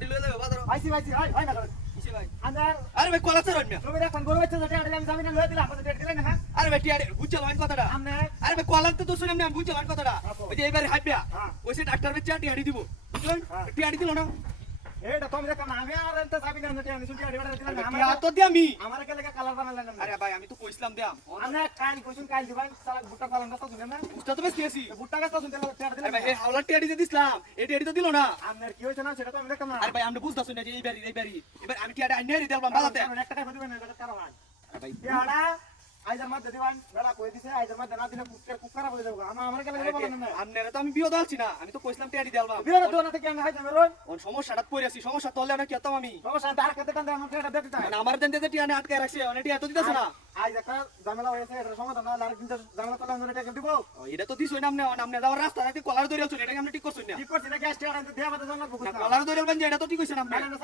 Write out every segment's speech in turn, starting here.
টিয়াডি লয়ে যাবে বাজার আইছি হয় না কিসে ভাই আন্দার আরে ভাই কলা চড়ন না তুমি এখন গরু বাচ্চা যেটা আমি জামিনে লয়ে দিলাম আমাদের দিলেন না আরে ভাই টিয়াডি বুঝছো লাইন কথাটা আমনে আরে ভাই কলা তো শুনে আমি বুঝছো লাইন কথাটা ওই যে এবারে হাইপিয়া হ্যাঁ। ওইসে ডাক্তার বেচা টিয়াডি দিব বুঝলেন হ্যাঁ। টিয়াডি দিল না এইটা তুমি দেখো না আমি আর এনতে জামিনে আনতে আমি শুনছি আড়ি দিলাম না টিয়া তো দি আমি আমার কে লাগা কালার বানালেন না আরে ভাই আমি তো কইছিলাম দিয়াম আমনে কাল দিবান সালা ভুট্টা চালান রাস্তা শুনেন না বুঝতে তো বেশি ভুট্টা গাছটা শুনতে টিয়াডি আরে দিলেন ভাই এই হাওলার টিয়াডি যে দিছিলাম এই টিয়াডি তো দিল না আমনের কি হইছে না সেটা তো আমি দেখতাম না আরে ভাই আমরা বুঝতাছ না যে এইবারই এবার আমি টিয়াডি আইনাই দিলাম বাজাতে একটা টাকা দিবেন না এটা কারণ আরে ভাই টিয়াডা আইজার মধ্যে দিবান বেলা কই দিছে আইজার মধ্যে না দিলে কুকারা বলে দেবো আমার কে লাগা বলেন না আপনারা তো আমি বিয়ে দালছি না আমি তো কইছিলাম টিয়াডি দিলাম বিয়ের দোনা থেকে আমি হাইতে মেরোন কোন সমস্যাটা পড়ে আছি সমস্যা তলে না কি আতাম আমি সমস্যা তার কাছে কান্দে আমার টিয়াডা দেখতে চাই মানে আমার দেন যে টিয়াডি আটকে রাখছে অনেক টিয়া তো দিতেছ না আজ একটা ঝামেলা হয়েছে এটা সমাধান না আর কিন্তু ঝামেলা তো আমরা টাকা দিব এটা তো দিছই না আপনি আপনি যাওয়ার রাস্তা নাকি কলার দড়ি আছো এটা আমরা ঠিক করছই না কি করছি না গ্যাস টিয়াডা তো দেয়া মত জানা বুঝ না না কলার দড়ি আলবেন যে এটা তো ঠিক হইছে না আপনি না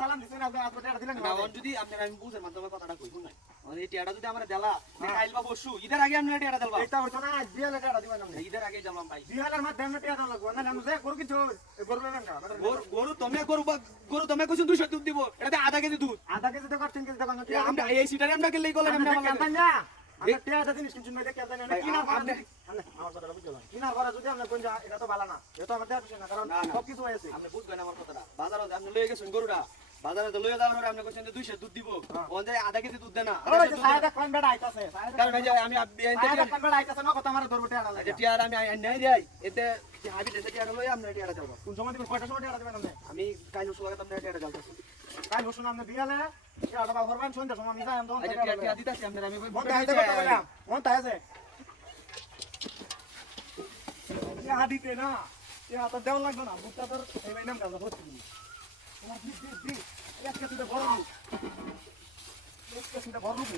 সালাম দিছেন আপনি আপনার টিয়াডা দিলেন না অন যদি আপনারা আমি বুঝের মাধ্যমে কথাটা কইব না মানে এই টিয়াডা যদি আমরা দেলা কাইল বা বসু ঈদের আগে আমরা টিয়াডা দেলবা এটা হইতো না আজ বিয়ে টিয়াডা দিবেন আপনি ঈদের আগে দিলাম ভাই বিহালের মধ্যে আমরা টিয়াডা লাগবো না আমরা গরু কিছু গরু নেবেন না গরু তুমি কইছো 200 দুধ দিব এটাতে আধা কেজি দুধ আধা কেজি তো 3 কেজি দোকান আমরা এই সিটারে আমরা গেলেই করলাম আমরা আমরা না আমরা টিয়াডা জিনিস কিনছুন না দেখে জানেন না কিনা আপনি আমার কথাটা বুঝলাম কিনা করা যদি আমরা কোন এটা তো ভালো না এটা আমার দেয়া না কারণ সব কিছু হয়েছে আপনি বুঝবেন আমার কথাটা বাজারে আপনি লয়ে গেছেন গরুটা বাজারে তো লয়ে যাওয়ার পরে আপনি কইছেন যে 200 দুধ দিব ওন যায় আধা কেজি দুধ দেনা ওই যে সাহেব কোন বেড়া আইতাছে কারণ ভাই আমি সাহেব কোন বেড়া আইতাছে না কথা আমার ধরবো টিয়াডা লাগে টিয়ার আমি নাই দেই এতে হাবি দেশে টিয়ার লই আমরা টিয়ার দেব কোন সময় দিবেন কয়টা সময় টিয়াডা দিবেন আপনি আমি কাল ওর লাগে আমরা টিয়ার জ্বালতাছি কাল বসুন আপনি বিয়ালে টিয়াডা বা করবেন সন্ধ্যা সময় আমি যাই আমি তখন আচ্ছা টিয়ার দিতাছি আমরা আমি মন তাইছে কথা বললাম মন তাইছে টিয়া দিতে না টিয়া তো দেওয়া লাগবে না বুটটা তোর এই নাম কাজ হচ্ছে তোমার দি একটা তুই বড় লোক একটা তুই বড় লোক